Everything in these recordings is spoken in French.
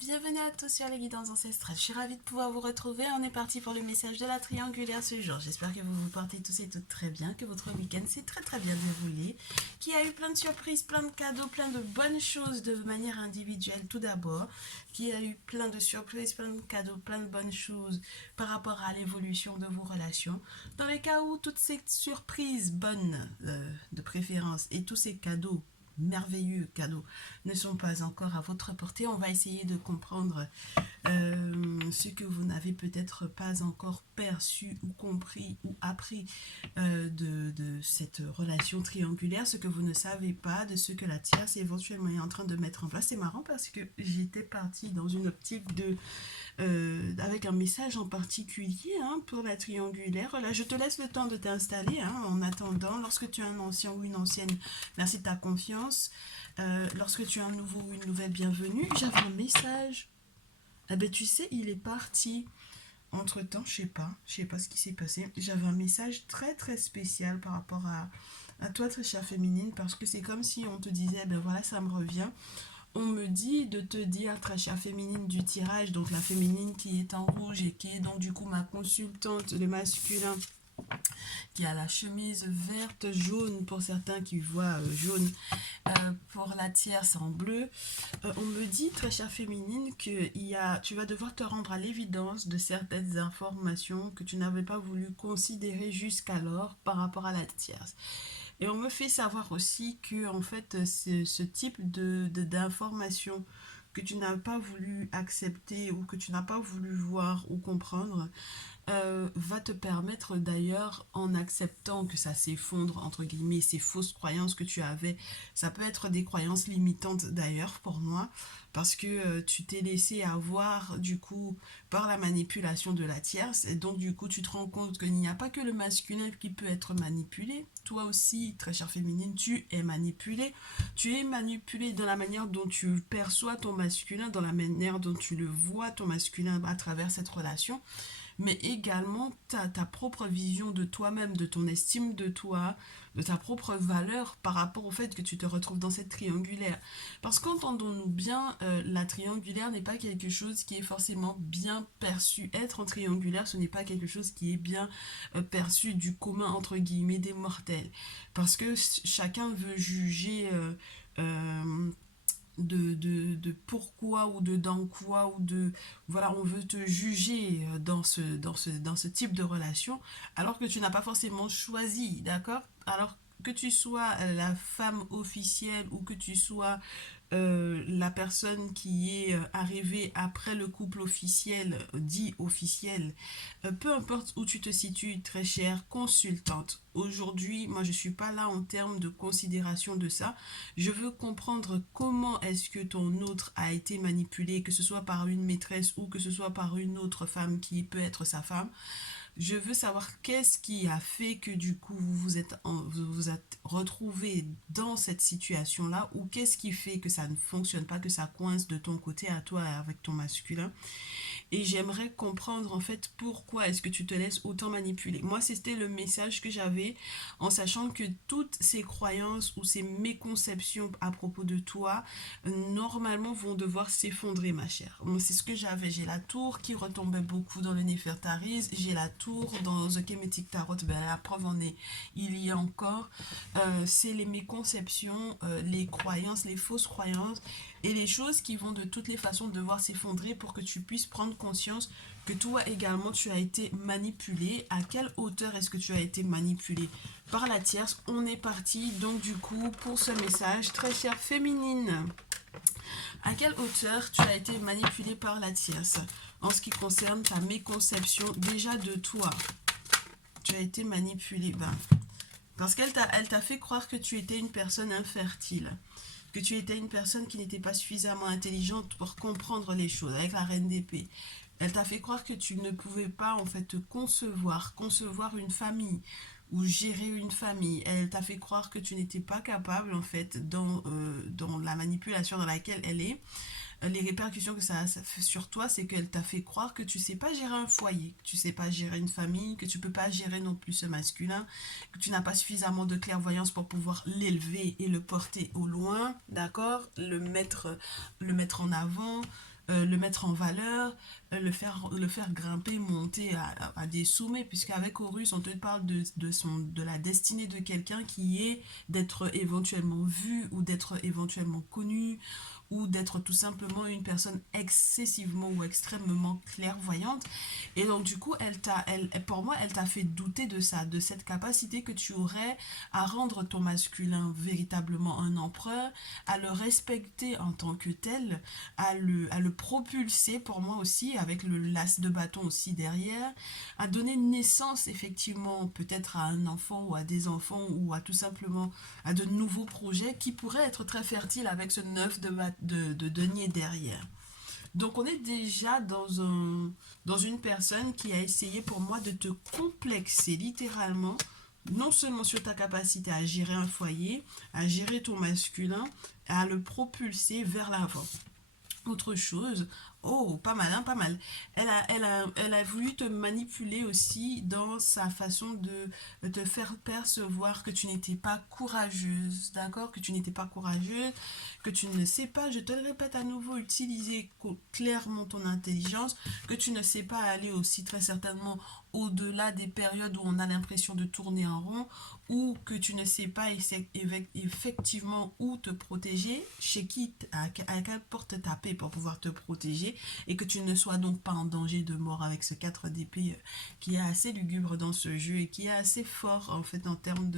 Bienvenue à tous sur les guidances ancestrales. Je suis ravie de pouvoir vous retrouver. On est parti pour le message de la triangulaire ce jour. J'espère que vous vous portez tous et toutes très bien, que votre week-end s'est très bien déroulé, qu'il y a eu plein de surprises, plein de cadeaux, plein de bonnes choses de manière individuelle tout d'abord, qu'il y a eu plein de surprises, plein de cadeaux, plein de bonnes choses par rapport à l'évolution de vos relations. Dans les cas où toutes ces surprises bonnes de préférence et tous ces cadeaux merveilleux cadeaux ne sont pas encore à votre portée, on va essayer de comprendre ce que vous n'avez peut-être pas encore perçu ou compris ou appris de cette relation triangulaire, ce que vous ne savez pas de ce que la tierce éventuellement est en train de mettre en place. C'est marrant parce que j'étais partie dans une optique de avec un message en particulier pour la triangulaire. Là, je te laisse le temps de t'installer en attendant. Lorsque tu es un ancien ou une ancienne, merci de ta confiance. Lorsque tu es un nouveau ou une nouvelle, bienvenue. J'avais un message. Ah ben tu sais, il est parti. Entre-temps, je sais pas ce qui s'est passé. J'avais un message très spécial par rapport à toi, très chère féminine, parce que c'est comme si on te disait, ben voilà, ça me revient. On me dit de te dire, très chère féminine du tirage, donc la féminine qui est en rouge et qui est donc du coup ma consultante, le masculin, qui a la chemise verte, jaune pour certains qui voient jaune, pour la tierce en bleu. On me dit, très chère féminine, que tu vas devoir te rendre à l'évidence de certaines informations que tu n'avais pas voulu considérer jusqu'alors par rapport à la tierce. Et on me fait savoir aussi que en fait ce type d'information que tu n'as pas voulu accepter ou que tu n'as pas voulu voir ou comprendre va te permettre d'ailleurs, en acceptant que ça s'effondre, entre guillemets, ces fausses croyances que tu avais, ça peut être des croyances limitantes d'ailleurs pour moi, parce que tu t'es laissé avoir du coup par la manipulation de la tierce, et donc du coup tu te rends compte qu'il n'y a pas que le masculin qui peut être manipulé, toi aussi, très chère féminine, tu es manipulé dans la manière dont tu perçois ton masculin, dans la manière dont tu le vois ton masculin à travers cette relation, mais également ta propre vision de toi-même, de ton estime de toi, de ta propre valeur par rapport au fait que tu te retrouves dans cette triangulaire. Parce qu'entendons-nous bien, la triangulaire n'est pas quelque chose qui est forcément bien perçu. Être en triangulaire, ce n'est pas quelque chose qui est bien perçu du commun, entre guillemets, des mortels. Parce que chacun veut juger euh, de pourquoi ou de dans quoi ou de voilà, on veut te juger dans ce type de relation alors que tu n'as pas forcément choisi, d'accord? Alors que tu sois la femme officielle ou que tu sois la personne qui est arrivée après le couple officiel, dit officiel, peu importe où tu te situes, très chère consultante. Aujourd'hui, moi, je suis pas là en termes de considération de ça. Je veux comprendre comment est-ce que ton autre a été manipulé, que ce soit par une maîtresse ou que ce soit par une autre femme qui peut être sa femme. Je veux savoir qu'est-ce qui a fait que du coup vous vous êtes retrouvé dans cette situation-là, ou qu'est-ce qui fait que ça ne fonctionne pas, que ça coince de ton côté à toi avec ton masculin. Et j'aimerais comprendre en fait pourquoi est-ce que tu te laisses autant manipuler. Moi, c'était le message que j'avais, en sachant que toutes ces croyances ou ces méconceptions à propos de toi, normalement vont devoir s'effondrer, ma chère. Moi, c'est ce que j'avais. J'ai la tour qui retombait beaucoup dans le Néfertaris. J'ai la tour dans The Kemetic Tarot. Ben, la preuve en est, il y a encore. C'est les méconceptions, les croyances, les fausses croyances et les choses qui vont de toutes les façons devoir s'effondrer pour que tu puisses prendre conscience que toi également tu as été manipulé. À quelle hauteur est-ce que tu as été manipulé par la tierce? On est parti donc du coup pour ce message, très chère féminine. À quelle hauteur tu as été manipulé par la tierce en ce qui concerne ta méconception déjà de toi? Tu as été manipulé, parce elle t'a fait croire que tu étais une personne infertile, que tu étais une personne qui n'était pas suffisamment intelligente pour comprendre les choses, avec la reine d'épée. Elle t'a fait croire que tu ne pouvais pas en fait concevoir une famille ou gérer une famille. Elle t'a fait croire que tu n'étais pas capable en fait dans la manipulation dans laquelle elle est. Les répercussions que ça fait sur toi, c'est qu'elle t'a fait croire que tu sais pas gérer un foyer, que tu sais pas gérer une famille, que tu peux pas gérer non plus ce masculin, que tu n'as pas suffisamment de clairvoyance pour pouvoir l'élever et le porter au loin, d'accord, le mettre en avant, le mettre en valeur, le faire grimper, monter à des sommets, puisqu'avec Horus, on te parle de la destinée de quelqu'un qui est d'être éventuellement vu ou d'être éventuellement connu ou d'être tout simplement une personne excessivement ou extrêmement clairvoyante. Et donc du coup, pour moi, elle t'a fait douter de ça, de cette capacité que tu aurais à rendre ton masculin véritablement un empereur, à le respecter en tant que tel, à le propulser pour moi aussi, avec le las de bâton aussi derrière, à donner naissance effectivement peut-être à un enfant ou à des enfants ou à tout simplement à de nouveaux projets qui pourraient être très fertiles avec ce neuf de denier derrière. Donc on est déjà dans une personne qui a essayé pour moi de te complexer littéralement, non seulement sur ta capacité à gérer un foyer, à gérer ton masculin, à le propulser vers l'avant. Autre chose, oh, pas mal, hein, pas mal. Elle a voulu te manipuler aussi dans sa façon de te faire percevoir que tu n'étais pas courageuse, d'accord? Que tu n'étais pas courageuse, que tu ne sais pas, je te le répète à nouveau, utiliser clairement ton intelligence, que tu ne sais pas aller aussi très certainement au-delà des périodes où on a l'impression de tourner en rond, ou que tu ne sais pas effectivement où te protéger, chez qui, à quelle porte taper pour pouvoir te protéger, et que tu ne sois donc pas en danger de mort avec ce 4 d'épée qui est assez lugubre dans ce jeu et qui est assez fort en fait en termes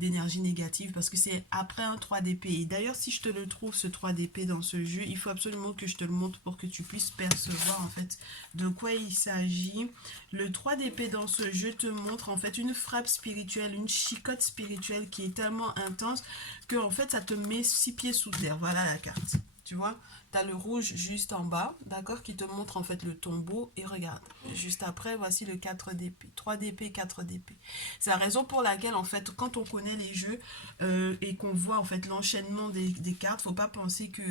d'énergie négative, parce que c'est après un 3 d'épée. Et d'ailleurs, si je te le trouve, ce 3 d'épée dans ce jeu, il faut absolument que je te le montre pour que tu puisses percevoir en fait de quoi il s'agit. Le 3 d'épée dans ce jeu te montre en fait une frappe spirituelle, une chicotte spirituelle qui est tellement intense que en fait ça te met 6 pieds sous terre. Voilà la carte. Tu vois, tu as le rouge juste en bas, d'accord, qui te montre en fait le tombeau. Et regarde, juste après, voici le 4 d'épée. 3 d'épée, 4 d'épée. C'est la raison pour laquelle, en fait, quand on connaît les jeux et qu'on voit en fait l'enchaînement des cartes, faut pas penser que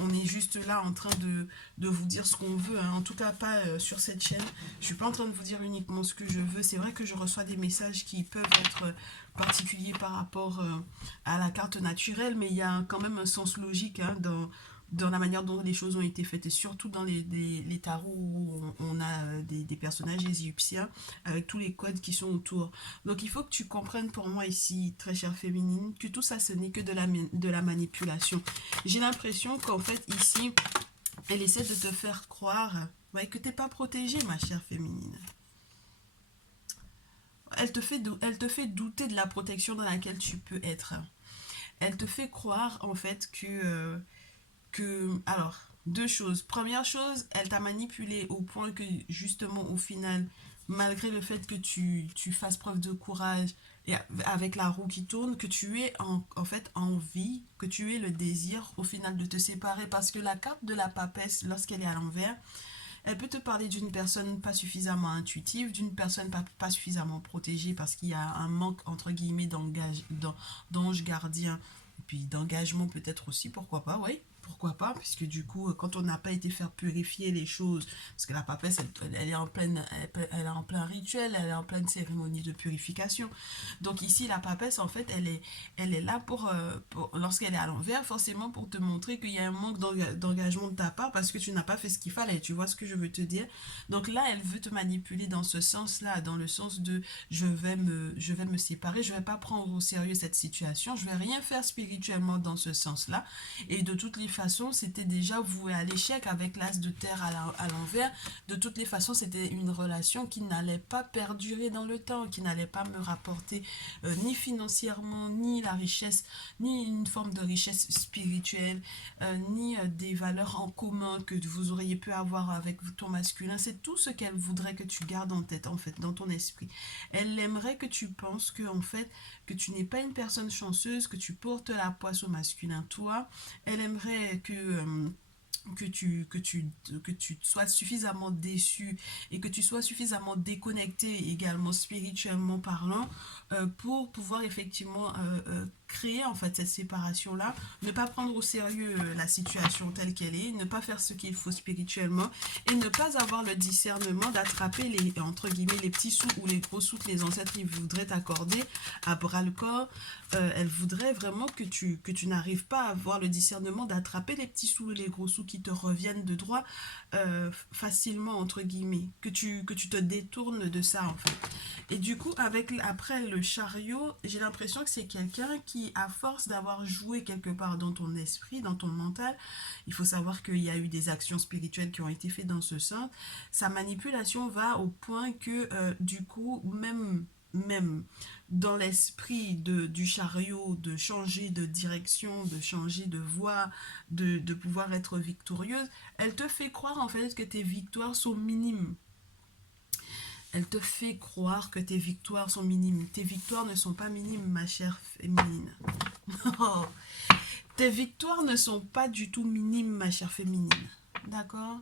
on est juste là en train de vous dire ce qu'on veut, hein. En tout cas, pas sur cette chaîne. Je suis pas en train de vous dire uniquement ce que je veux. C'est vrai que je reçois des messages qui peuvent être particuliers par rapport à la carte naturelle, mais il y a quand même un sens logique, hein, dans la manière dont les choses ont été faites, et surtout dans les tarots où on a des personnages égyptiens avec tous les codes qui sont autour. Donc il faut que tu comprennes pour moi ici, très chère féminine, que tout ça ce n'est que de la manipulation. J'ai l'impression qu'en fait ici, elle essaie de te faire croire, ouais, que t'es pas protégée, ma chère féminine. Elle te fait douter de la protection dans laquelle tu peux être. Elle te fait croire en fait alors, deux choses. Première chose, elle t'a manipulé au point que justement au final, malgré le fait que tu fasses preuve de courage et avec la roue qui tourne, que tu aies en fait envie, que tu aies le désir au final de te séparer, parce que la carte de la papesse, lorsqu'elle est à l'envers, elle peut te parler d'une personne pas suffisamment intuitive, d'une personne pas suffisamment protégée parce qu'il y a un manque entre guillemets d'ange gardien, et puis d'engagement peut-être aussi, pourquoi pas, oui. Pourquoi pas, puisque du coup, quand on n'a pas été faire purifier les choses, parce que la papesse, elle est elle est en plein rituel, elle est en pleine cérémonie de purification. Donc ici, la papesse, en fait, elle est là lorsqu'elle est à l'envers, forcément pour te montrer qu'il y a un manque d'engagement de ta part parce que tu n'as pas fait ce qu'il fallait. Tu vois ce que je veux te dire? Donc là, elle veut te manipuler dans ce sens-là, dans le sens de je vais me séparer, je vais pas prendre au sérieux cette situation, je vais rien faire spirituellement dans ce sens-là. Et de toutes les façons, c'était déjà voué à l'échec avec l'as de terre à l'envers. De toutes les façons, c'était une relation qui n'allait pas perdurer dans le temps, qui n'allait pas me rapporter ni financièrement, ni la richesse, ni une forme de richesse spirituelle, ni des valeurs en commun que vous auriez pu avoir avec ton masculin. C'est tout ce qu'elle voudrait que tu gardes en tête, en fait, dans ton esprit. Elle aimerait que tu penses que, en fait, que tu n'es pas une personne chanceuse, que tu portes la poisse au masculin, toi. Elle aimerait que tu sois suffisamment déçu et que tu sois suffisamment déconnecté également spirituellement parlant pour pouvoir effectivement créer en fait cette séparation là, ne pas prendre au sérieux la situation telle qu'elle est, ne pas faire ce qu'il faut spirituellement et ne pas avoir le discernement d'attraper les entre guillemets les petits sous ou les gros sous que les ancêtres ils voudraient t'accorder à bras le corps. Elle voudrait vraiment que tu n'arrives pas à avoir le discernement d'attraper les petits sous et les gros sous qui te reviennent de droit facilement, entre guillemets, que tu te détournes de ça, en fait. Et du coup, après le chariot, j'ai l'impression que c'est quelqu'un qui, à force d'avoir joué quelque part dans ton esprit, dans ton mental, il faut savoir qu'il y a eu des actions spirituelles qui ont été faites dans ce sens, sa manipulation va au point que, du coup, même dans l'esprit du chariot, de changer de direction, de changer de voie, de pouvoir être victorieuse, elle te fait croire en fait que tes victoires sont minimes. Elle te fait croire que tes victoires sont minimes. Tes victoires ne sont pas minimes, ma chère féminine. Oh. Tes victoires ne sont pas du tout minimes, ma chère féminine. D'accord?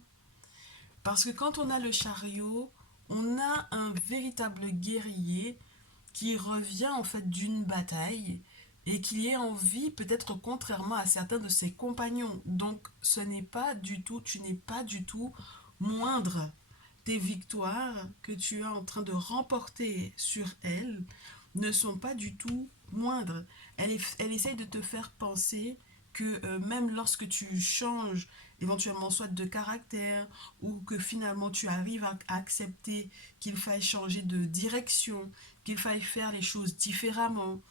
Parce que quand on a le chariot, on a un véritable guerrier qui revient en fait d'une bataille et qui est en vie peut-être contrairement à certains de ses compagnons. Donc ce n'est pas du tout, tu n'es pas du tout moindre. Tes victoires que tu es en train de remporter sur elle ne sont pas du tout moindres. Elle essaye de te faire penser que même lorsque tu changes éventuellement soit de caractère ou que finalement tu arrives à accepter qu'il faille changer de direction, qu'il faille faire les choses différemment,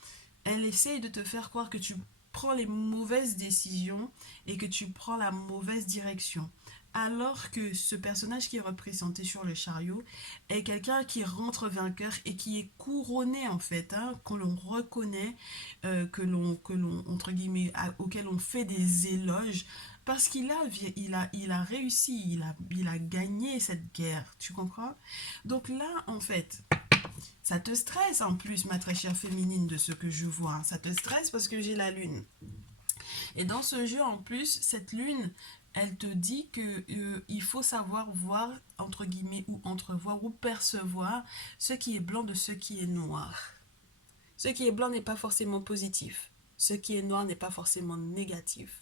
elle essaye de te faire croire que tu prends les mauvaises décisions et que tu prends la mauvaise direction. Alors que ce personnage qui est représenté sur le chariot est quelqu'un qui rentre vainqueur et qui est couronné en fait, hein, que l'on reconnaît, entre guillemets, auquel on fait des éloges parce il a réussi, il a gagné cette guerre, tu comprends? Donc là, en fait, ça te stresse en plus, ma très chère féminine, de ce que je vois. Ça te stresse parce que j'ai la lune. Et dans ce jeu, en plus, cette lune, elle te dit que il faut savoir voir, entre guillemets, ou entrevoir, ou percevoir ce qui est blanc de ce qui est noir. Ce qui est blanc n'est pas forcément positif. Ce qui est noir n'est pas forcément négatif.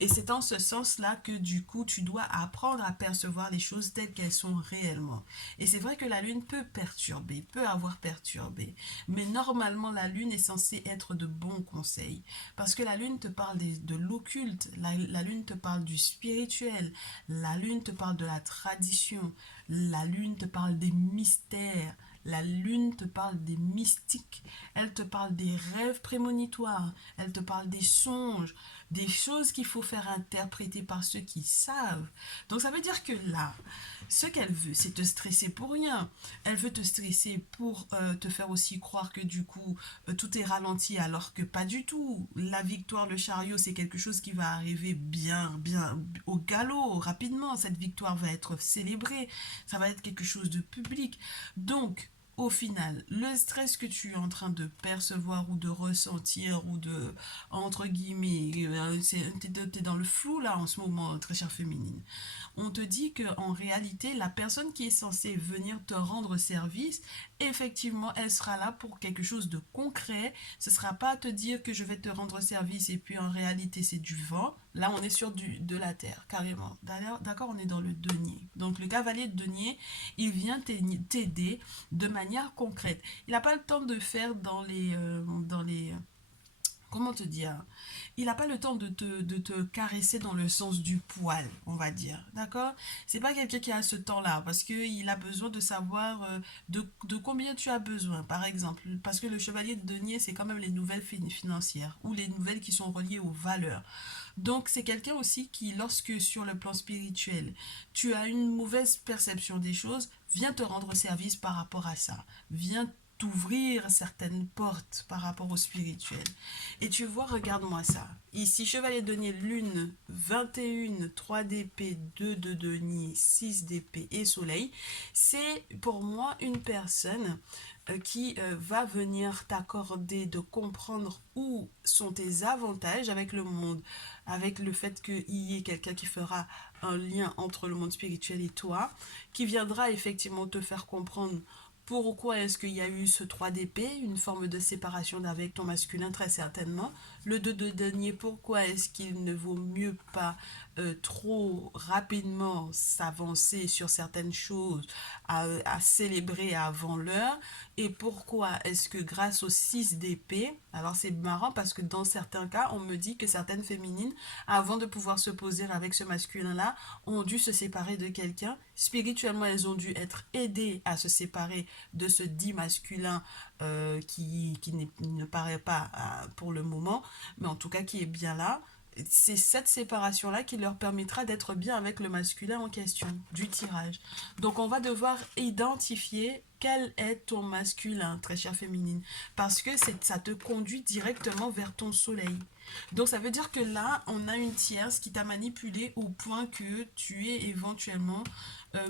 Et c'est en ce sens-là que du coup, tu dois apprendre à percevoir les choses telles qu'elles sont réellement. Et c'est vrai que la lune peut perturber, peut avoir perturbé. Mais normalement, la lune est censée être de bons conseils. Parce que la lune te parle de l'occulte, la lune te parle du spirituel, la lune te parle de la tradition, la lune te parle des mystères. La lune te parle des mystiques, elle te parle des rêves prémonitoires, elle te parle des songes, des choses qu'il faut faire interpréter par ceux qui savent. Donc ça veut dire que là, ce qu'elle veut, c'est te stresser pour rien. Elle veut te stresser pour te faire aussi croire que du coup, tout est ralenti alors que pas du tout. La victoire, le chariot, c'est quelque chose qui va arriver bien au galop, rapidement. Cette victoire va être célébrée, ça va être quelque chose de public. Donc, au final, le stress que tu es en train de percevoir ou de ressentir ou de, entre guillemets, t'es dans le flou là en ce moment, très chère féminine. On te dit que en réalité, la personne qui est censée venir te rendre service, effectivement, elle sera là pour quelque chose de concret. Ce ne sera pas à te dire que je vais te rendre service et puis en réalité c'est du vent. Là, on est sur de la terre, carrément. D'accord, on est dans le denier. Donc le cavalier de denier, il vient t'aider de manière concrète. Il n'a pas le temps de faire dans les comment te dire, il n'a pas le temps de te caresser dans le sens du poil, on va dire, d'accord? C'est pas quelqu'un qui a ce temps-là, parce qu'il a besoin de savoir de combien tu as besoin, par exemple, parce que le chevalier de denier, c'est quand même les nouvelles financières, ou les nouvelles qui sont reliées aux valeurs. Donc c'est quelqu'un aussi qui, lorsque sur le plan spirituel, tu as une mauvaise perception des choses, vient te rendre service par rapport à ça, vient t'ouvrir certaines portes par rapport au spirituel. Et tu vois, regarde-moi ça. Ici, chevalier de denier, lune, 21, 3 d'épée, 2 de denier, 6 d'épée et soleil. C'est pour moi une personne qui va venir t'accorder de comprendre où sont tes avantages avec le monde, avec le fait qu'il y ait quelqu'un qui fera un lien entre le monde spirituel et toi, qui viendra effectivement te faire comprendre pourquoi est-ce qu'il y a eu ce 3 d'épée, une forme de séparation avec ton masculin très certainement. Le 2 de denier, pourquoi est-ce qu'il ne vaut mieux pas trop rapidement s'avancer sur certaines choses, à célébrer avant l'heure. Et pourquoi est-ce que grâce au 6 d'épée, alors c'est marrant parce que dans certains cas, on me dit que certaines féminines, avant de pouvoir se poser avec ce masculin-là, ont dû se séparer de quelqu'un. Spirituellement, elles ont dû être aidées à se séparer de ce dit masculin qui ne paraît pas pour le moment, mais en tout cas qui est bien là. C'est cette séparation-là qui leur permettra d'être bien avec le masculin en question, du tirage. Donc on va devoir identifier quel est ton masculin, très chère féminine, parce que ça te conduit directement vers ton soleil. Donc ça veut dire que là, on a une tierce qui t'a manipulé au point que tu aies éventuellement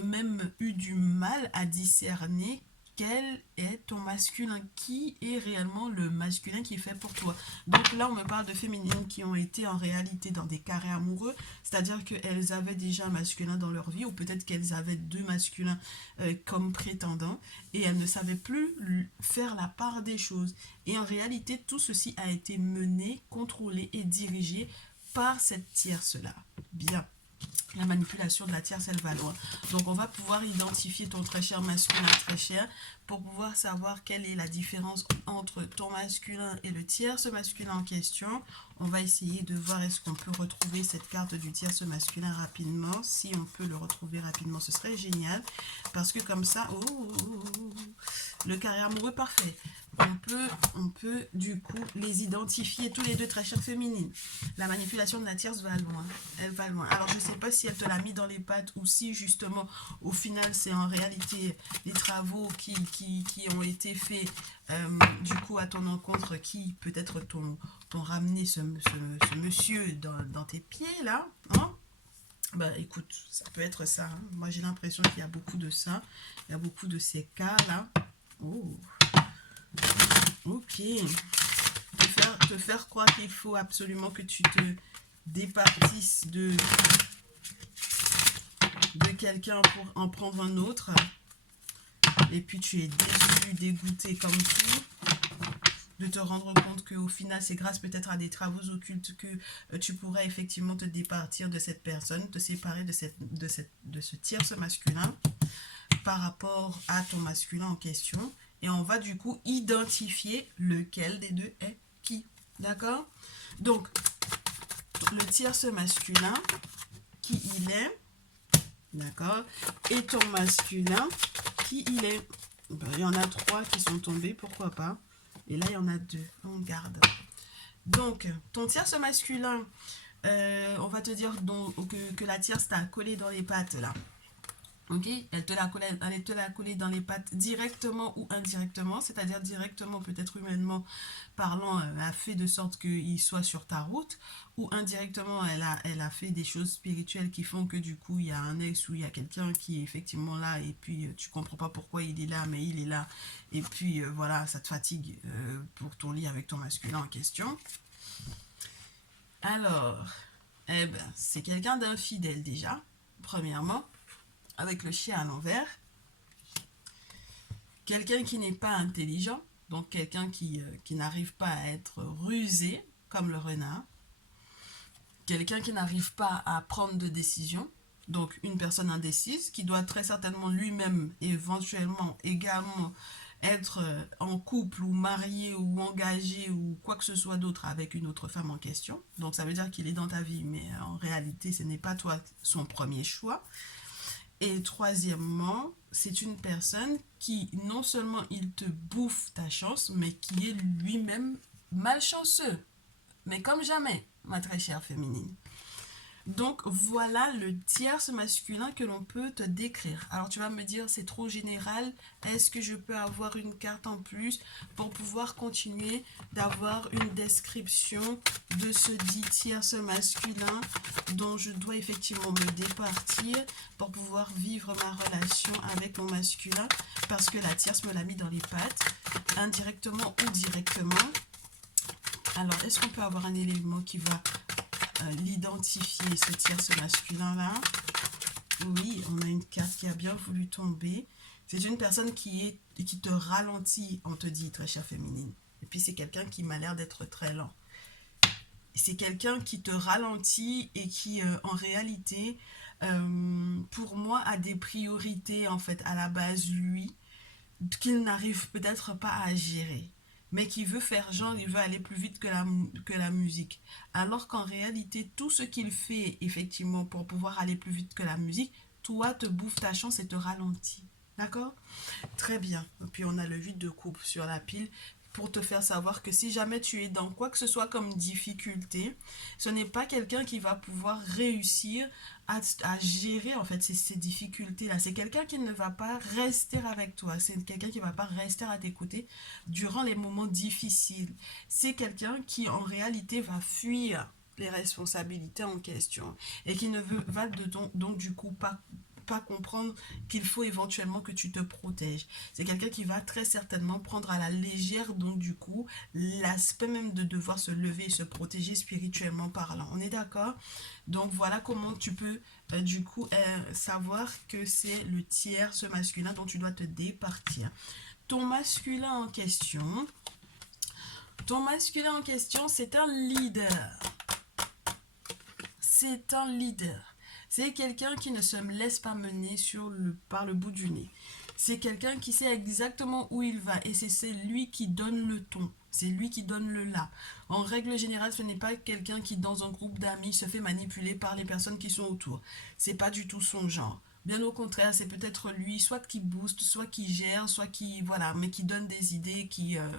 même eu du mal à discerner quel est ton masculin, qui est réellement le masculin qui est fait pour toi. Donc là, on me parle de féminines qui ont été en réalité dans des carrés amoureux, c'est-à-dire qu'elles avaient déjà un masculin dans leur vie, ou peut-être qu'elles avaient deux masculins comme prétendants, et elles ne savaient plus faire la part des choses. Et en réalité, tout ceci a été mené, contrôlé et dirigé par cette tierce-là. Bien. La manipulation de la tierce, elle va loin. Donc, on va pouvoir identifier ton très cher masculin très cher pour pouvoir savoir quelle est la différence entre ton masculin et le tierce masculin en question. On va essayer de voir est-ce qu'on peut retrouver cette carte du tierce masculin rapidement. Si on peut le retrouver rapidement, ce serait génial. Parce que comme ça, le carré amoureux parfait. On peut du coup les identifier tous les deux très chères féminines. La manipulation de la tierce va loin. Elle va loin. Alors je ne sais pas si elle te l'a mis dans les pattes ou si justement au final c'est en réalité les travaux qui ont été faits du coup à ton encontre qui peut-être t'ont ramené ce monsieur dans tes pieds là. Hein? Bah écoute, ça peut être ça. Hein. Moi j'ai l'impression qu'il y a beaucoup de ça. Il y a beaucoup de ces cas là. Oh. Ok. Te faire croire qu'il faut absolument que tu te départisses de quelqu'un pour en prendre un autre. Et puis tu es déçu, dégoûté comme tout. De te rendre compte qu'au final, c'est grâce peut-être à des travaux occultes que tu pourrais effectivement te départir de cette personne, te séparer de ce tierce masculin par rapport à ton masculin en question. Et on va du coup identifier lequel des deux est qui. D'accord? Donc, le tierce masculin, qui il est, d'accord? Et ton masculin, qui il est. Ben, il y en a 3 qui sont tombés, pourquoi pas? Et là, il y en a 2. On garde. Donc, ton tierce masculin, on va te dire que la tierce t'a collé dans les pattes, là. Ok, elle te l'a collé dans les pattes directement ou indirectement, c'est-à-dire directement, peut-être humainement parlant, a fait de sorte qu'il soit sur ta route, ou indirectement, elle a fait des choses spirituelles qui font que du coup, il y a un ex ou il y a quelqu'un qui est effectivement là, et puis tu comprends pas pourquoi il est là, mais il est là, et puis voilà, ça te fatigue pour ton lit avec ton masculin en question. Alors, eh ben, c'est quelqu'un d'infidèle déjà, premièrement. Avec le chien à l'envers. Quelqu'un qui n'est pas intelligent, donc quelqu'un qui n'arrive pas à être rusé, comme le renard. Quelqu'un qui n'arrive pas à prendre de décision, donc une personne indécise, qui doit très certainement lui-même, éventuellement, également, être en couple ou marié ou engagé ou quoi que ce soit d'autre avec une autre femme en question. Donc ça veut dire qu'il est dans ta vie, mais en réalité, ce n'est pas toi son premier choix. Et troisièmement, c'est une personne qui, non seulement il te bouffe ta chance, mais qui est lui-même malchanceux. Mais comme jamais, ma très chère féminine. Donc voilà le tierce masculin que l'on peut te décrire. Alors tu vas me dire c'est trop général, est-ce que je peux avoir une carte en plus pour pouvoir continuer d'avoir une description de ce dit tierce masculin dont je dois effectivement me départir pour pouvoir vivre ma relation avec mon masculin parce que la tierce me l'a mis dans les pattes, indirectement ou directement. Alors est-ce qu'on peut avoir un élément qui va l'identifier, ce tierce masculin là? Oui, on a une carte qui a bien voulu tomber. C'est une personne qui te ralentit, on te dit, très chère féminine. Et puis c'est quelqu'un qui m'a l'air d'être très lent. c'est quelqu'un qui te ralentit et qui, en réalité, pour moi, a des priorités, en fait, à la base, lui, qu'il n'arrive peut-être pas à gérer, mais qui veut faire genre, il veut aller plus vite que la musique. Alors qu'en réalité, tout ce qu'il fait, effectivement, pour pouvoir aller plus vite que la musique, toi, te bouffe ta chance et te ralentit. D'accord? Très bien. Et puis on a le 8 de coupe sur la pile pour te faire savoir que si jamais tu es dans quoi que ce soit comme difficulté, ce n'est pas quelqu'un qui va pouvoir réussir à gérer en fait ces difficultés-là. C'est quelqu'un qui ne va pas rester avec toi. C'est quelqu'un qui ne va pas rester à tes côtés durant les moments difficiles. C'est quelqu'un qui en réalité va fuir les responsabilités en question et qui ne veut, va donc du coup pas comprendre qu'il faut éventuellement que tu te protèges. C'est quelqu'un qui va très certainement prendre à la légère, donc du coup, l'aspect même de devoir se lever et se protéger spirituellement parlant. On est d'accord? Donc voilà comment tu peux du coup savoir que c'est le tiers, ce masculin dont tu dois te départir. Ton masculin en question, c'est un leader. C'est un leader. C'est quelqu'un qui ne se laisse pas mener par le bout du nez. C'est quelqu'un qui sait exactement où il va et c'est lui qui donne le ton. C'est lui qui donne le là. En règle générale, ce n'est pas quelqu'un qui, dans un groupe d'amis, se fait manipuler par les personnes qui sont autour. C'est pas du tout son genre. Bien au contraire, c'est peut-être lui, soit qui booste, soit qui gère, soit qui, voilà, mais qui donne des idées,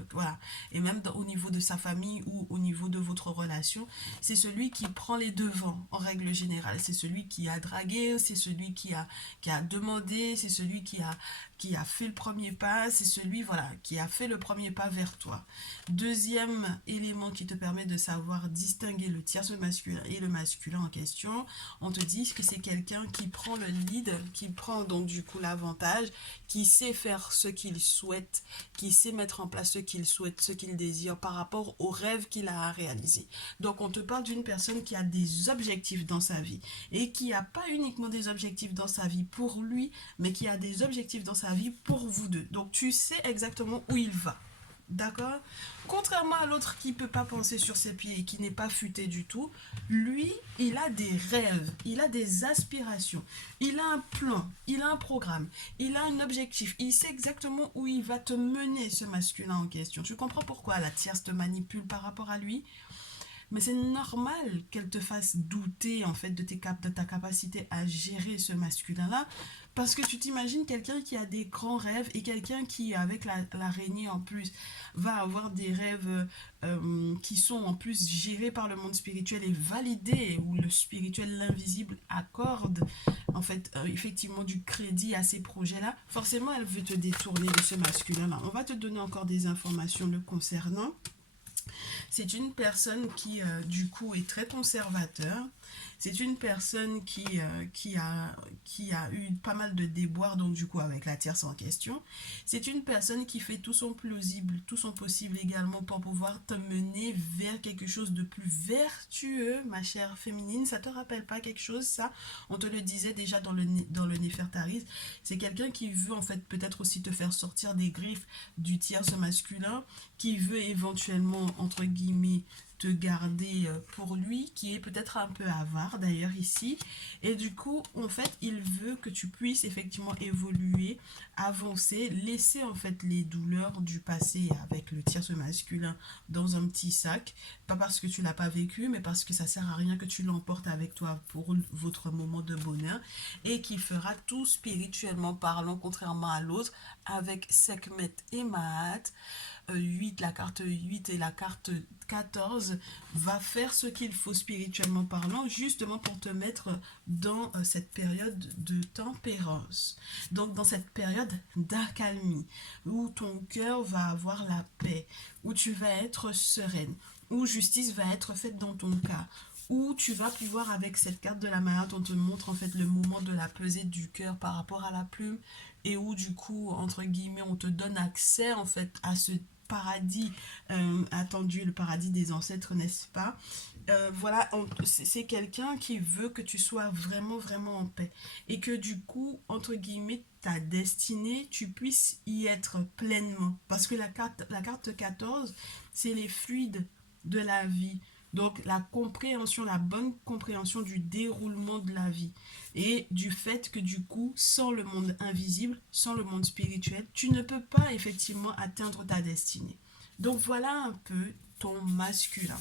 voilà. Et même au niveau de sa famille ou au niveau de votre relation, c'est celui qui prend les devants, en règle générale. C'est celui qui a dragué, c'est celui qui a demandé, c'est celui qui a fait le premier pas, c'est celui, voilà, qui a fait le premier pas vers toi. Deuxième élément qui te permet de savoir distinguer le tierce masculin et le masculin en question, on te dit que c'est quelqu'un qui prend le lead, qui prend donc du coup l'avantage, qui sait faire ce qu'il souhaite, qui sait mettre en place ce qu'il souhaite, ce qu'il désire par rapport au rêve qu'il a à réaliser. Donc on te parle d'une personne qui a des objectifs dans sa vie et qui n'a pas uniquement des objectifs dans sa vie pour lui, mais qui a des objectifs dans sa vie pour vous deux. Donc tu sais exactement où il va. D'accord? Contrairement à l'autre qui ne peut pas penser sur ses pieds et qui n'est pas futé du tout, lui, il a des rêves, il a des aspirations, il a un plan, il a un programme, il a un objectif, il sait exactement où il va te mener ce masculin en question. Tu comprends pourquoi la tierce te manipule par rapport à lui? Mais c'est normal qu'elle te fasse douter en fait de ta capacité à gérer ce masculin-là, parce que tu t'imagines quelqu'un qui a des grands rêves et quelqu'un qui, avec l'araignée en plus, va avoir des rêves qui sont en plus gérés par le monde spirituel et validés, où le spirituel, l'invisible, accorde en fait effectivement du crédit à ces projets-là. Forcément, elle veut te détourner de ce masculin-là. On va te donner encore des informations le concernant. C'est une personne qui, du coup, est très conservateur. C'est une personne qui a eu pas mal de déboires, donc du coup, avec la tierce en question. C'est une personne qui fait tout son plausible, tout son possible également pour pouvoir te mener vers quelque chose de plus vertueux, ma chère féminine. Ça te rappelle pas quelque chose, ça? On te le disait déjà dans le Néfertaris. C'est quelqu'un qui veut, en fait, peut-être aussi te faire sortir des griffes du tierce masculin, qui veut éventuellement, entre guillemets, te garder pour lui, qui est peut-être un peu avare d'ailleurs ici. Et du coup, en fait, il veut que tu puisses effectivement évoluer, avancer, laisser en fait les douleurs du passé avec le tierce masculin dans un petit sac. Pas parce que tu l'as pas vécu, mais parce que ça sert à rien que tu l'emportes avec toi pour votre moment de bonheur. Et qui fera tout spirituellement parlant, contrairement à l'autre, avec Sekhmet et Maat. 8, la carte 8 et la carte 14 va faire ce qu'il faut spirituellement parlant, justement pour te mettre dans cette période de tempérance. Donc dans cette période d'accalmie, où ton cœur va avoir la paix, où tu vas être sereine, où justice va être faite dans ton cas, où tu vas pouvoir, avec cette carte de la Mahat, on te montre en fait le moment de la pesée du cœur par rapport à la plume, et où du coup, entre guillemets, on te donne accès en fait à ce paradis attendu, le paradis des ancêtres, n'est-ce pas? Voilà, c'est quelqu'un qui veut que tu sois vraiment, vraiment en paix. Et que du coup, entre guillemets, ta destinée, tu puisses y être pleinement. Parce que la carte 14, c'est les fluides de la vie. Donc la compréhension, la bonne compréhension du déroulement de la vie et du fait que du coup, sans le monde invisible, sans le monde spirituel, tu ne peux pas effectivement atteindre ta destinée. Donc voilà un peu ton masculin.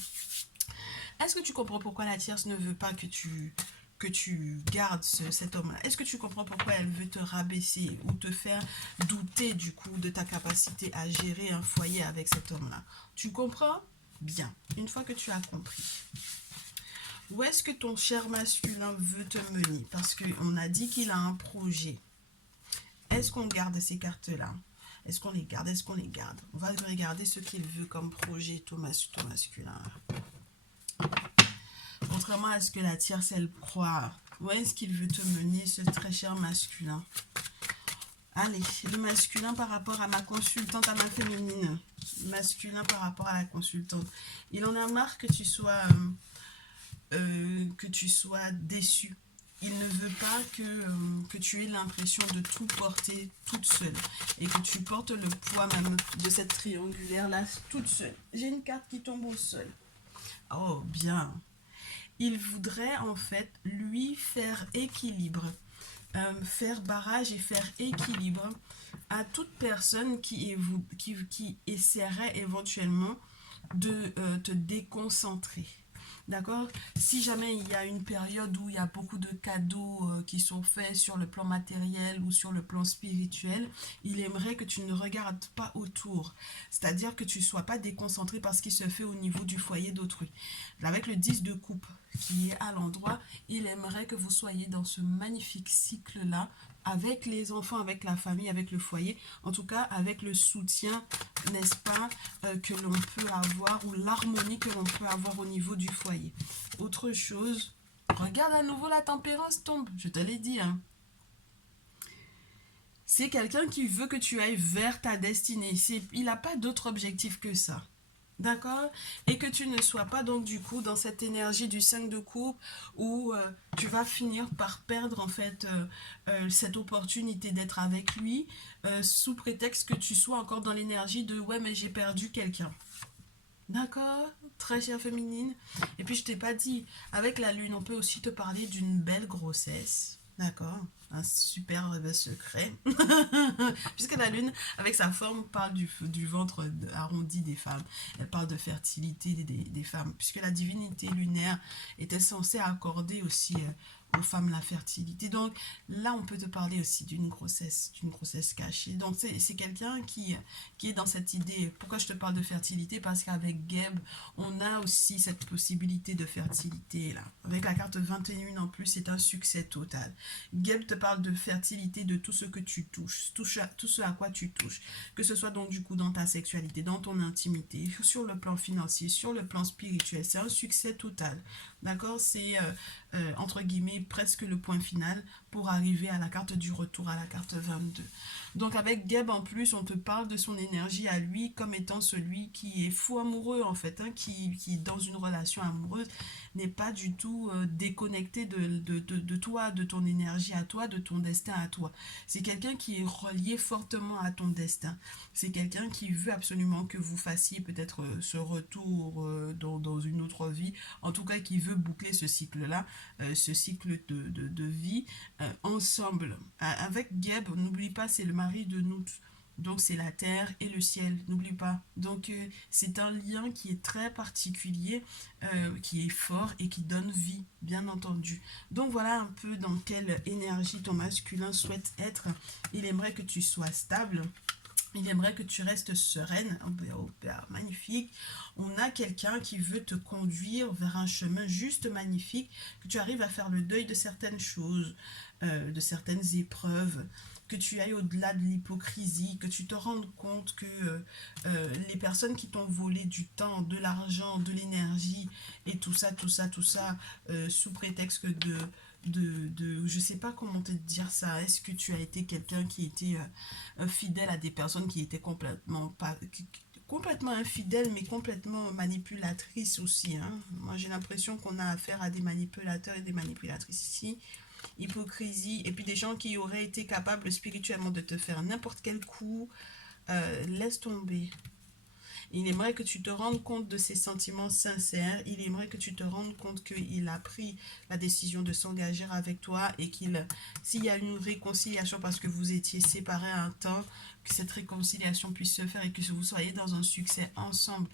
Est-ce que tu comprends pourquoi la tierce ne veut pas que tu gardes cet homme-là? Est-ce que tu comprends pourquoi elle veut te rabaisser ou te faire douter du coup de ta capacité à gérer un foyer avec cet homme-là? Tu comprends? Bien. Une fois que tu as compris, où est-ce que ton cher masculin veut te mener? Parce qu'on a dit qu'il a un projet. Est-ce qu'on garde ces cartes-là? Est-ce qu'on les garde? Est-ce qu'on les garde? On va regarder ce qu'il veut comme projet, ton masculin. Contrairement à ce que la tierce, elle croit. Où est-ce qu'il veut te mener, ce très cher masculin? Allez, le masculin par rapport à ma consultante, à ma féminine. Masculin par rapport à la consultante. Il en a marre que tu sois déçu. Il ne veut pas que tu aies l'impression de tout porter toute seule. Et que tu portes le poids même de cette triangulaire-là toute seule. J'ai une carte qui tombe au sol. Oh, bien. Il voudrait en fait lui faire équilibre, faire barrage et faire équilibre à toute personne qui essaierait éventuellement de te déconcentrer. D'accord? Si jamais il y a une période où il y a beaucoup de cadeaux qui sont faits sur le plan matériel ou sur le plan spirituel, il aimerait que tu ne regardes pas autour. C'est-à-dire que tu ne sois pas déconcentré par ce qui se fait au niveau du foyer d'autrui. Avec le 10 de coupe qui est à l'endroit, il aimerait que vous soyez dans ce magnifique cycle-là avec les enfants, avec la famille, avec le foyer, en tout cas avec le soutien, n'est-ce pas, que l'on peut avoir ou l'harmonie que l'on peut avoir au niveau du foyer. Autre chose, regarde à nouveau la tempérance tombe, je te l'ai dit. Hein. C'est quelqu'un qui veut que tu ailles vers ta destinée. Il n'a pas d'autre objectif que ça. D'accord? Et que tu ne sois pas donc du coup dans cette énergie du 5 de coupe où tu vas finir par perdre en fait cette opportunité d'être avec lui sous prétexte que tu sois encore dans l'énergie de ouais mais j'ai perdu quelqu'un. D'accord? Très chère féminine. Et puis je t'ai pas dit, avec la lune on peut aussi te parler d'une belle grossesse. D'accord? Un super secret. Puisque la lune, avec sa forme, parle du ventre arrondi des femmes. Elle parle de fertilité des femmes. Puisque la divinité lunaire était censée accorder aussi aux femmes la fertilité. Donc là, on peut te parler aussi d'une grossesse cachée. Donc c'est quelqu'un qui est dans cette idée. Pourquoi je te parle de fertilité? Parce qu'avec Geb, on a aussi cette possibilité de fertilité là. Avec la carte 21 en plus, c'est un succès total. Geb te parle de fertilité, de tout ce que tu touches, tout ce à quoi tu touches. Que ce soit donc du coup dans ta sexualité, dans ton intimité, sur le plan financier, sur le plan spirituel. C'est un succès total. D'accord? C'est entre guillemets presque le point final pour arriver à la carte du retour, à la carte 22. Donc avec Geb en plus, on te parle de son énergie à lui comme étant celui qui est fou amoureux en fait, hein, qui dans une relation amoureuse n'est pas du tout déconnecté de toi, de ton énergie à toi, de ton destin à toi. C'est quelqu'un qui est relié fortement à ton destin. C'est quelqu'un qui veut absolument que vous fassiez peut-être ce retour dans une autre vie. En tout cas, qui veut boucler ce cycle-là, ce cycle de vie ensemble. Avec Geb, n'oublie pas, c'est le mari de Nout. Donc c'est la terre et le ciel, n'oublie pas. Donc c'est un lien qui est très particulier, qui est fort et qui donne vie, bien entendu. Donc voilà un peu dans quelle énergie ton masculin souhaite être. Il aimerait que tu sois stable. Il aimerait que tu restes sereine. Oh, magnifique. On a quelqu'un qui veut te conduire vers un chemin juste magnifique, que tu arrives à faire le deuil de certaines choses, de certaines épreuves, que tu ailles au-delà de l'hypocrisie, que tu te rendes compte que les personnes qui t'ont volé du temps, de l'argent, de l'énergie et tout ça, sous prétexte je sais pas comment te dire ça. Est-ce que tu as été quelqu'un qui était fidèle à des personnes qui étaient complètement infidèles, mais complètement manipulatrices aussi. Hein. Moi, j'ai l'impression qu'on a affaire à des manipulateurs et des manipulatrices ici. Hypocrisie, et puis des gens qui auraient été capables spirituellement de te faire n'importe quel coup. Laisse tomber. Il aimerait que tu te rendes compte de ses sentiments sincères. Il aimerait que tu te rendes compte qu'il a pris la décision de s'engager avec toi et s'il y a une réconciliation parce que vous étiez séparés à un temps, que cette réconciliation puisse se faire et que vous soyez dans un succès ensemble.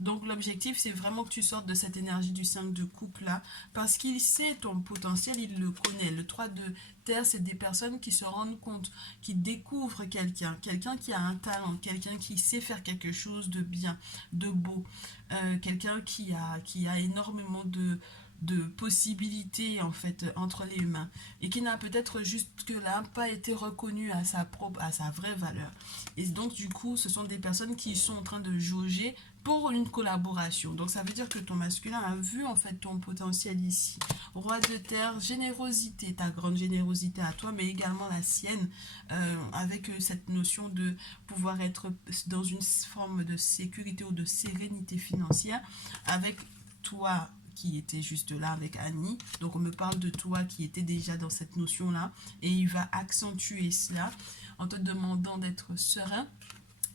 Donc l'objectif, c'est vraiment que tu sortes de cette énergie du 5 de coupe là, parce qu'il sait ton potentiel, il le connaît. Le 3 de terre, c'est des personnes qui se rendent compte, qui découvrent quelqu'un qui a un talent, quelqu'un qui sait faire quelque chose de bien, de beau, quelqu'un qui a énormément de possibilités en fait entre les mains et qui n'a peut-être jusque là pas été reconnu à sa vraie valeur. Et donc du coup ce sont des personnes qui sont en train de jauger pour une collaboration. Donc ça veut dire que ton masculin a vu en fait ton potentiel ici. Roi de terre, générosité, ta grande générosité à toi, mais également la sienne, avec cette notion de pouvoir être dans une forme de sécurité ou de sérénité financière avec toi qui était juste là avec Annie. Donc on me parle de toi qui était déjà dans cette notion-là et il va accentuer cela en te demandant d'être serein.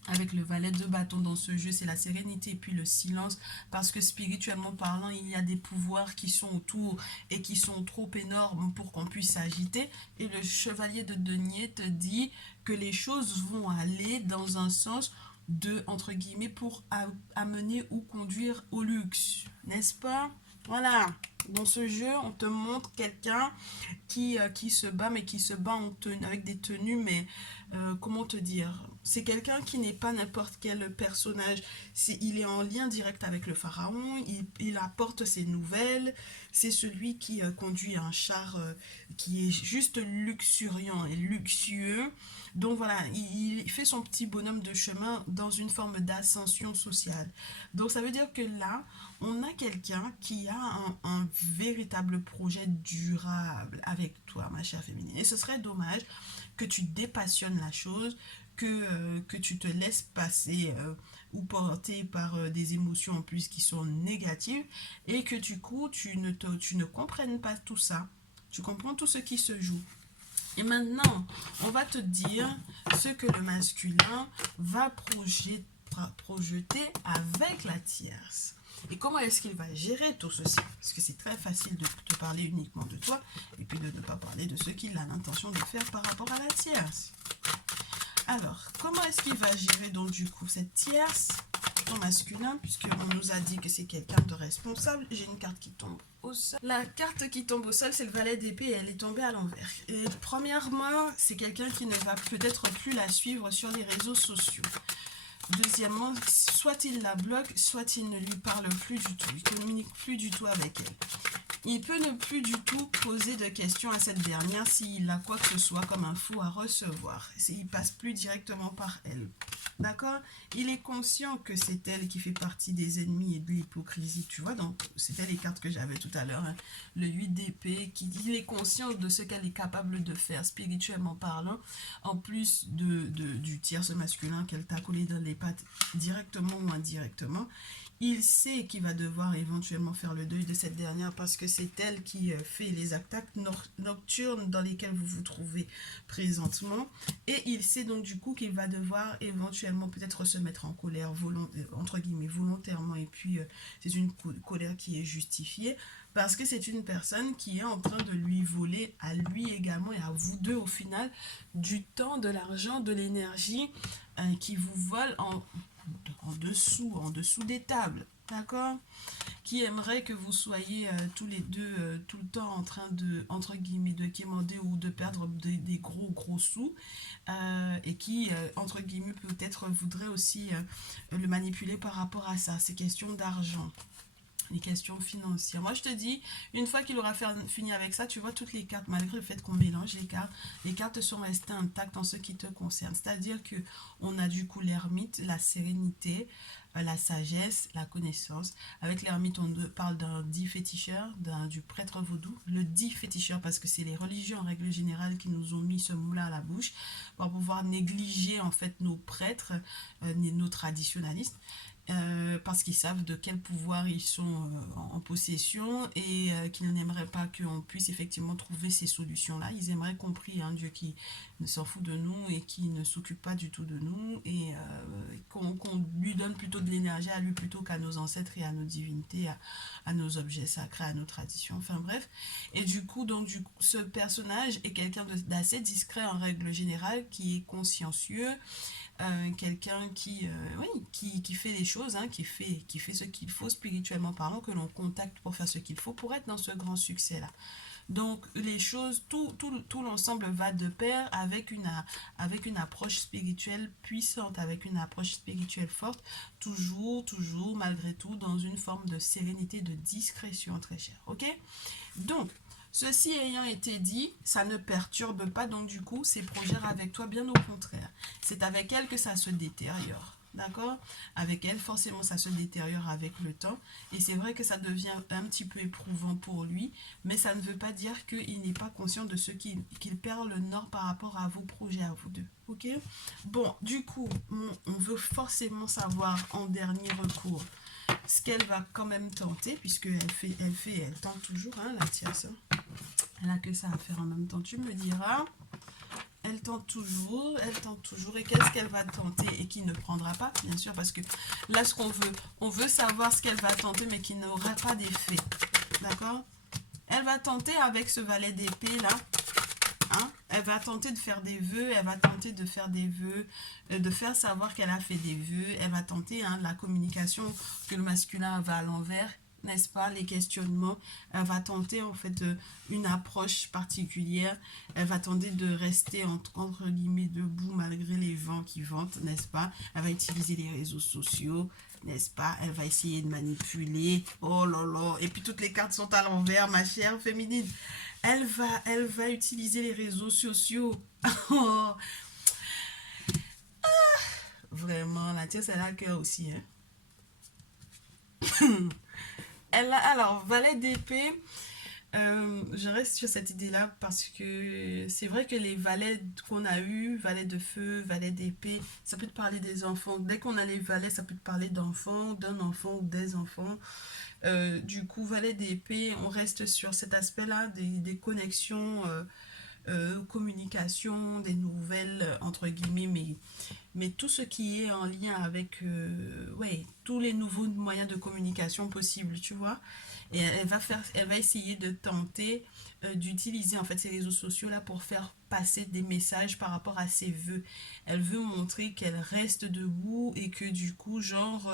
Avec le valet de bâton dans ce jeu, c'est la sérénité et puis le silence, parce que spirituellement parlant, il y a des pouvoirs qui sont autour et qui sont trop énormes pour qu'on puisse s'agiter. Et le chevalier de denier te dit que les choses vont aller dans un sens de, entre guillemets, pour amener ou conduire au luxe, n'est-ce pas? Voilà, dans ce jeu, on te montre quelqu'un qui se bat, mais qui se bat avec des tenues, mais comment te dire? C'est quelqu'un qui n'est pas n'importe quel personnage. Il est en lien direct avec le pharaon, il apporte ses nouvelles, c'est celui qui conduit un char qui est juste luxuriant et luxueux. Donc voilà, il fait son petit bonhomme de chemin dans une forme d'ascension sociale. Donc ça veut dire que là, on a quelqu'un qui a un véritable projet durable avec toi, ma chère féminine. Et ce serait dommage que tu dépassionnes la chose, que tu te laisses passer ou porter par des émotions en plus qui sont négatives et que du coup, tu ne comprennes pas tout ça. Tu comprends tout ce qui se joue. Et maintenant, on va te dire ce que le masculin va projeter avec la tierce. Et comment est-ce qu'il va gérer tout ceci? Parce que c'est très facile de te parler uniquement de toi et puis de ne pas parler de ce qu'il a l'intention de faire par rapport à la tierce. Alors, comment est-ce qu'il va gérer donc du coup cette tierce, ton masculin, puisqu'on nous a dit que c'est quelqu'un de responsable. J'ai une carte qui tombe au sol. La carte qui tombe au sol, c'est le valet d'épée et elle est tombée à l'envers. Et premièrement, c'est quelqu'un qui ne va peut-être plus la suivre sur les réseaux sociaux. Deuxièmement, soit il la bloque, soit il ne lui parle plus du tout. Il ne communique plus du tout avec elle. Il peut ne plus du tout poser de questions à cette dernière s'il a quoi que ce soit comme info à recevoir. Il passe plus directement par elle. D'accord? Il est conscient que c'est elle qui fait partie des ennemis et de l'hypocrisie, tu vois. Donc, c'était les cartes que j'avais tout à l'heure. Hein. Le 8 d'épée, il est conscient de ce qu'elle est capable de faire, spirituellement parlant, en plus du tierce masculin qu'elle t'a collé dans les pattes, directement ou indirectement. Il sait qu'il va devoir éventuellement faire le deuil de cette dernière parce que c'est elle qui fait les attaques nocturnes dans lesquelles vous vous trouvez présentement. Et il sait donc du coup qu'il va devoir éventuellement peut-être se mettre en colère entre guillemets volontairement. Et puis c'est une colère qui est justifiée parce que c'est une personne qui est en train de lui voler à lui également et à vous deux au final du temps, de l'argent, de l'énergie qui vous vole en dessous des tables, d'accord? Qui aimerait que vous soyez tous les deux tout le temps en train de, entre guillemets, de quémander ou de perdre des gros sous et qui, entre guillemets, peut-être voudrait aussi le manipuler par rapport à ça, ces questions d'argent. Les questions financières. Moi, je te dis, une fois qu'il aura fini avec ça, tu vois toutes les cartes, malgré le fait qu'on mélange les cartes sont restées intactes en ce qui te concerne. C'est-à-dire que on a du coup l'ermite, la sérénité, la sagesse, la connaissance. Avec l'ermite, on parle d'un dit féticheur, du prêtre vaudou. Le dit féticheur, parce que c'est les religions en règle générale qui nous ont mis ce mot-là à la bouche pour pouvoir négliger en fait nos prêtres, nos traditionalistes. parce qu'ils savent de quel pouvoir ils sont en possession et qu'ils n'aimeraient pas qu'on puisse effectivement trouver ces solutions-là. Ils aimeraient qu'on prie un Dieu qui ne s'en fout de nous et qui ne s'occupe pas du tout de nous et qu'on lui donne plutôt de l'énergie à lui plutôt qu'à nos ancêtres et à nos divinités, à nos objets sacrés, à nos traditions, enfin bref. Et du coup, ce personnage est quelqu'un d'assez discret en règle générale, qui est consciencieux, quelqu'un qui fait les choses, hein, qui fait ce qu'il faut spirituellement parlant, que l'on contacte pour faire ce qu'il faut pour être dans ce grand succès-là. Donc les choses, tout l'ensemble va de pair avec une approche spirituelle puissante, avec une approche spirituelle forte, toujours, malgré tout, dans une forme de sérénité, de discrétion très chère. Ok? Donc, ceci ayant été dit, ça ne perturbe pas donc du coup ses projets avec toi, bien au contraire. C'est avec elle que ça se détériore. D'accord? Avec elle, forcément, ça se détériore avec le temps. Et c'est vrai que ça devient un petit peu éprouvant pour lui, mais ça ne veut pas dire qu'il n'est pas conscient de ce qu'il perd le nord par rapport à vos projets, à vous deux. Ok? Bon, du coup, on veut forcément savoir en dernier recours ce qu'elle va quand même tenter, puisqu'elle elle tente toujours, hein, la tierce. Elle a que ça à faire en même temps, tu me diras. Elle tente toujours, et qu'est-ce qu'elle va tenter et qui ne prendra pas, bien sûr, parce que là, ce qu'on veut, on veut savoir ce qu'elle va tenter, mais qui n'aura pas d'effet, d'accord? Elle va tenter avec ce valet d'épée, là, hein? Elle va tenter de faire des vœux, elle va tenter de faire des vœux, de faire savoir qu'elle a fait des vœux, elle va tenter, hein, la communication, que le masculin va à l'envers, n'est-ce pas, les questionnements, elle va tenter en fait une approche particulière, elle va tenter de rester entre guillemets debout malgré les vents qui ventent, n'est-ce pas, elle va utiliser les réseaux sociaux, n'est-ce pas, elle va essayer de manipuler, oh là là, et puis toutes les cartes sont à l'envers, ma chère féminine, elle va utiliser les réseaux sociaux, oh, vraiment, la tierce elle a le cœur aussi, hein. Alors, valet d'épée, je reste sur cette idée-là parce que c'est vrai que les valets qu'on a eu, valet de feu, valet d'épée, ça peut te parler des enfants. Dès qu'on a les valets, ça peut te parler d'enfants, d'un enfant ou des enfants. Du coup, valet d'épée, on reste sur cet aspect-là des connexions, communication, des nouvelles, entre guillemets, mais tout ce qui est en lien avec ouais, tous les nouveaux moyens de communication possibles, tu vois. Et elle va essayer de tenter d'utiliser en fait ces réseaux sociaux là pour faire passer des messages par rapport à ses vœux. Elle veut montrer qu'elle reste debout et que du coup, genre,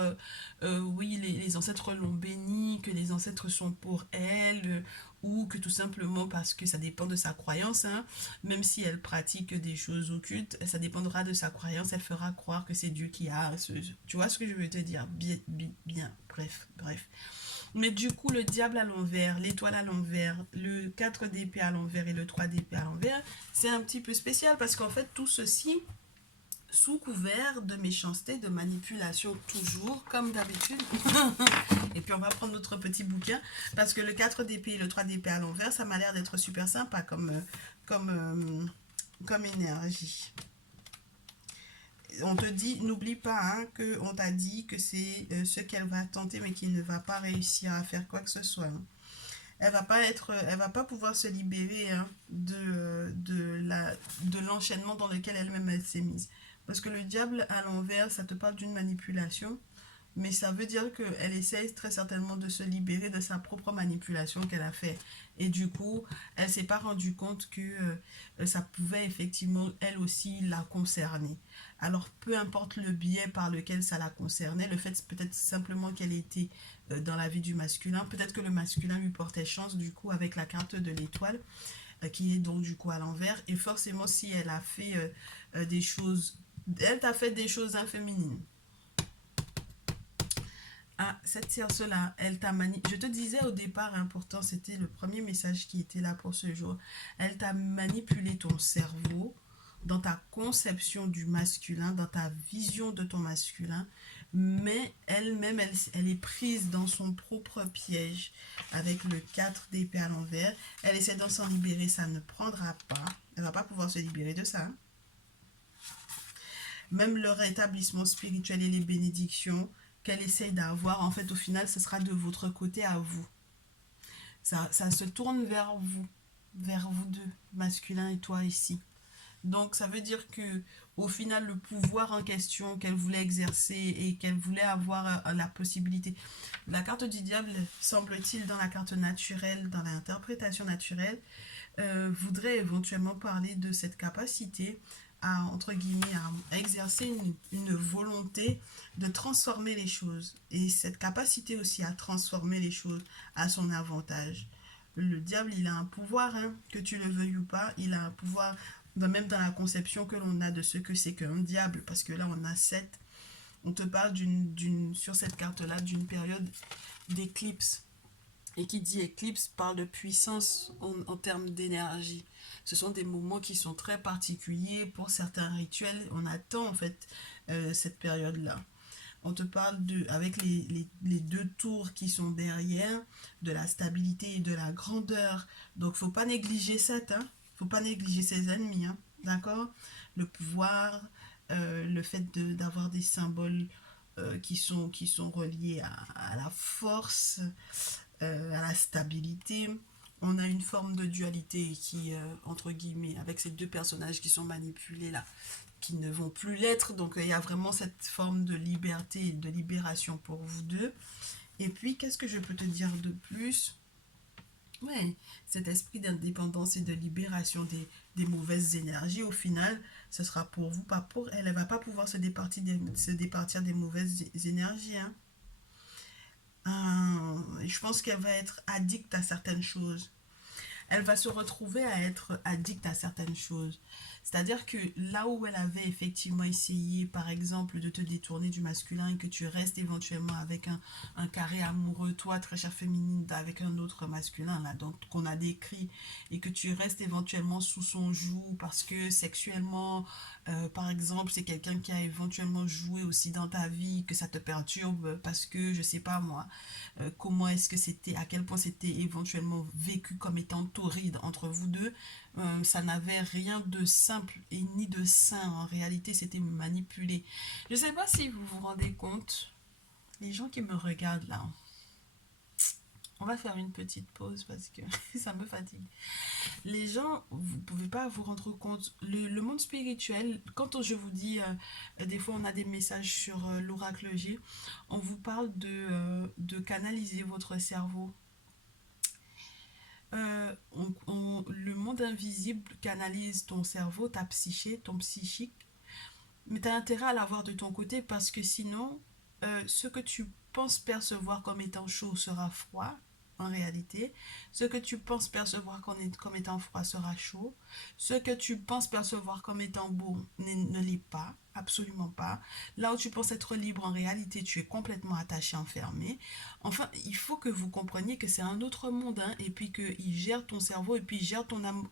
oui, les ancêtres l'ont bénie, que les ancêtres sont pour elle, ou que tout simplement parce que ça dépend de sa croyance, hein, même si elle pratique des choses occultes, ça dépendra de sa croyance, elle fera croire que c'est Dieu qui a tu vois ce que je veux te dire, bien, bref. Mais du coup, le diable à l'envers, l'étoile à l'envers, le 4 d'épée à l'envers et le 3 d'épée à l'envers, c'est un petit peu spécial parce qu'en fait, tout ceci, sous couvert de méchanceté, de manipulation, toujours, comme d'habitude. Et puis, on va prendre notre petit bouquin parce que le 4 d'épée et le 3 d'épée à l'envers, ça m'a l'air d'être super sympa comme énergie. On te dit, n'oublie pas, hein, qu'on t'a dit que c'est ce qu'elle va tenter mais qu'il ne va pas réussir à faire quoi que ce soit, hein. Elle va pas pouvoir se libérer, hein, de l'enchaînement dans lequel elle-même elle s'est mise. Parce que le diable à l'envers, ça te parle d'une manipulation, mais ça veut dire qu'elle essaye très certainement de se libérer de sa propre manipulation qu'elle a fait. Et du coup, elle s'est pas rendue compte que ça pouvait effectivement, elle aussi, la concerner. Alors, peu importe le biais par lequel ça la concernait, le fait peut-être simplement qu'elle était dans la vie du masculin, peut-être que le masculin lui portait chance, du coup, avec la carte de l'étoile, qui est donc du coup à l'envers. Et forcément, si elle a fait des choses, elle t'a fait des choses inféminines. Ah, cette tierce-là, elle t'a manipulé. Je te disais au départ, hein, pourtant c'était le premier message qui était là pour ce jour. Elle t'a manipulé ton cerveau dans ta conception du masculin, dans ta vision de ton masculin, mais elle-même, elle est prise dans son propre piège avec le 4 d'épée à l'envers. Elle essaie de s'en libérer, ça ne prendra pas. Elle va pas pouvoir se libérer de ça, hein. Même le rétablissement spirituel et les bénédictions, qu'elle essaye d'avoir, en fait, au final, ce sera de votre côté à vous. Ça se tourne vers vous deux, masculin et toi ici. Donc, ça veut dire que au final, le pouvoir en question qu'elle voulait exercer et qu'elle voulait avoir la possibilité. La carte du diable, semble-t-il, dans la carte naturelle, dans l'interprétation naturelle, voudrait éventuellement parler de cette capacité à, entre guillemets, à exercer une volonté de transformer les choses. Et cette capacité aussi à transformer les choses à son avantage. Le diable, il a un pouvoir, hein, que tu le veuilles ou pas, il a un pouvoir, même dans la conception que l'on a de ce que c'est qu'un diable, parce que là, on a 7. On te parle sur cette carte-là d'une période d'éclipse. Et qui dit éclipse parle de puissance en termes d'énergie. Ce sont des moments qui sont très particuliers pour certains rituels. On attend en fait cette période-là. On te parle avec les deux tours qui sont derrière, de la stabilité et de la grandeur. Donc, faut pas négliger cette, hein. Faut pas négliger ses ennemis, hein. D'accord? Le pouvoir, le fait d'avoir des symboles qui sont reliés à la force, à la stabilité. On a une forme de dualité qui, entre guillemets, avec ces deux personnages qui sont manipulés là, qui ne vont plus l'être. Donc il y a vraiment cette forme de liberté et de libération pour vous deux. Et puis, qu'est-ce que je peux te dire de plus? Ouais, cet esprit d'indépendance et de libération des mauvaises énergies, au final, ce sera pour vous, pas pour elle. Elle va pas pouvoir se départir des mauvaises énergies, hein. Je pense qu'elle va être addicte à certaines choses. Elle va se retrouver à être addicte à certaines choses. C'est-à-dire que là où elle avait effectivement essayé, par exemple, de te détourner du masculin et que tu restes éventuellement avec un carré amoureux, toi, très chère féminine, avec un autre masculin, là, donc qu'on a décrit, et que tu restes éventuellement sous son joug parce que sexuellement, par exemple, c'est quelqu'un qui a éventuellement joué aussi dans ta vie, que ça te perturbe parce que, je sais pas moi, comment est-ce que c'était, à quel point c'était éventuellement vécu comme étant torride entre vous deux. Ça n'avait rien de simple et ni de sain. En réalité, c'était manipulé. Je ne sais pas si vous vous rendez compte, les gens qui me regardent là, on va faire une petite pause parce que ça me fatigue. Les gens, vous ne pouvez pas vous rendre compte, le monde spirituel, quand je vous dis, des fois on a des messages sur l'oracle G, on vous parle de canaliser votre cerveau. Le monde invisible canalise ton cerveau, ta psyché, ton psychique, mais tu as intérêt à l'avoir de ton côté parce que sinon, ce que tu penses percevoir comme étant chaud sera froid, en réalité. Ce que tu penses percevoir comme étant froid sera chaud. Ce que tu penses percevoir comme étant beau ne l'est pas, absolument pas. Là où tu penses être libre, en réalité, tu es complètement attaché, enfermé. Enfin, il faut que vous compreniez que c'est un autre monde, hein, et puis qu'il gère ton cerveau, et puis il gère ton âme.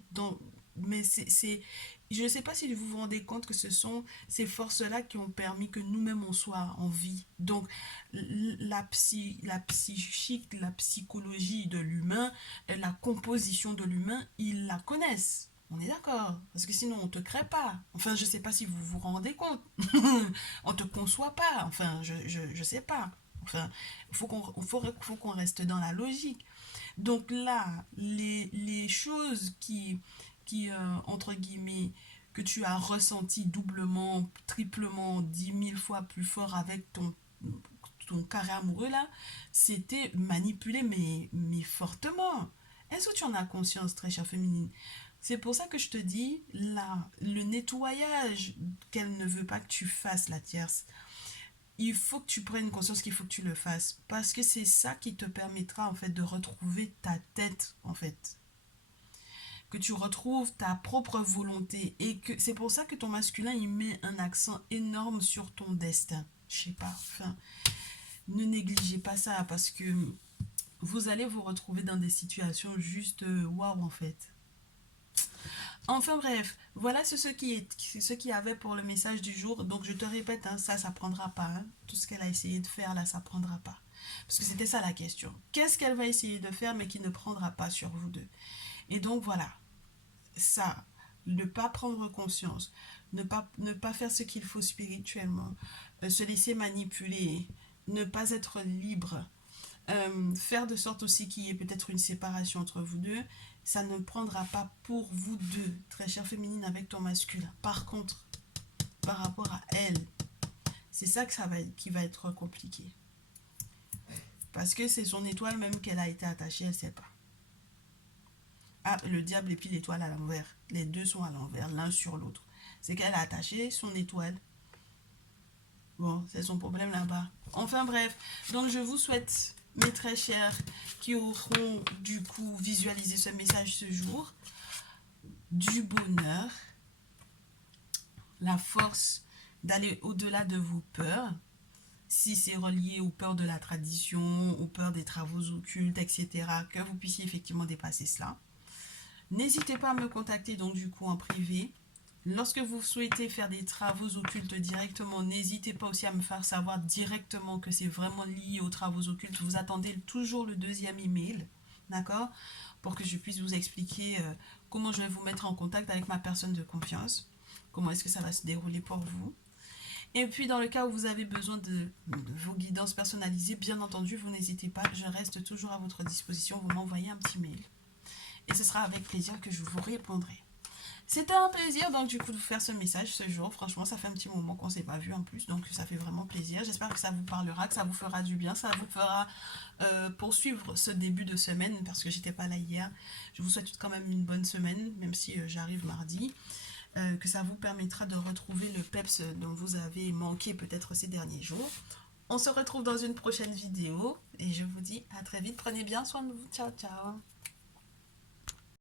Mais je ne sais pas si vous vous rendez compte que ce sont ces forces-là qui ont permis que nous-mêmes on soit en vie. Donc, la psychique, la psychologie de l'humain, la composition de l'humain, ils la connaissent. On est d'accord. Parce que sinon, on ne te crée pas. Enfin, je ne sais pas si vous vous rendez compte. On ne te conçoit pas. Enfin, je sais pas. Enfin, faut qu'on reste dans la logique. Donc là, les choses entre guillemets, que tu as ressenti doublement, triplement, 10 000 fois plus fort avec ton carré amoureux là, c'était manipulé, mais fortement. Est-ce que tu en as conscience, très chère féminine? C'est pour ça que je te dis, là, le nettoyage qu'elle ne veut pas que tu fasses, la tierce, il faut que tu prennes conscience qu'il faut que tu le fasses. Parce que c'est ça qui te permettra, en fait, de retrouver ta tête, en fait. Que tu retrouves ta propre volonté. Et que c'est pour ça que ton masculin, il met un accent énorme sur ton destin. Je sais pas, enfin, ne négligez pas ça parce que vous allez vous retrouver dans des situations juste waouh, en fait. Enfin bref, voilà ce qui avait pour le message du jour. Donc je te répète, hein, ça prendra pas, hein. Tout ce qu'elle a essayé de faire là, ça prendra pas. Parce que c'était ça la question. Qu'est-ce qu'elle va essayer de faire mais qui ne prendra pas sur vous deux? Et donc voilà, ça, ne pas prendre conscience, ne pas faire ce qu'il faut spirituellement, se laisser manipuler, ne pas être libre, faire de sorte aussi qu'il y ait peut-être une séparation entre vous deux, ça ne prendra pas pour vous deux, très chère féminine, avec ton masculin. Par contre, par rapport à elle, c'est ça que qui va être compliqué. Parce que c'est son étoile même qu'elle a été attachée, elle ne sait pas. Ah, le diable et puis l'étoile à l'envers. Les deux sont à l'envers, l'un sur l'autre. C'est qu'elle a attaché son étoile. Bon, c'est son problème là-bas. Enfin bref, donc je vous souhaite, mes très chers, qui auront du coup visualisé ce message ce jour, du bonheur, la force d'aller au-delà de vos peurs, si c'est relié aux peurs de la tradition, aux peurs des travaux occultes, etc., que vous puissiez effectivement dépasser cela. N'hésitez pas à me contacter donc du coup en privé. Lorsque vous souhaitez faire des travaux occultes directement, n'hésitez pas aussi à me faire savoir directement que c'est vraiment lié aux travaux occultes. Vous attendez toujours le deuxième email, d'accord? Pour que je puisse vous expliquer comment je vais vous mettre en contact avec ma personne de confiance. Comment est-ce que ça va se dérouler pour vous. Et puis dans le cas où vous avez besoin de vos guidances personnalisées, bien entendu, vous n'hésitez pas, je reste toujours à votre disposition. Vous m'envoyez un petit mail. Et ce sera avec plaisir que je vous répondrai. C'était un plaisir donc du coup de vous faire ce message ce jour. Franchement, ça fait un petit moment qu'on ne s'est pas vu en plus, donc ça fait vraiment plaisir. J'espère que ça vous parlera, que ça vous fera du bien, ça vous fera poursuivre ce début de semaine parce que j'étais pas là hier. Je vous souhaite quand même une bonne semaine, même si j'arrive mardi. Que ça vous permettra de retrouver le peps dont vous avez manqué peut-être ces derniers jours. On se retrouve dans une prochaine vidéo et je vous dis à très vite. Prenez bien soin de vous. Ciao, ciao.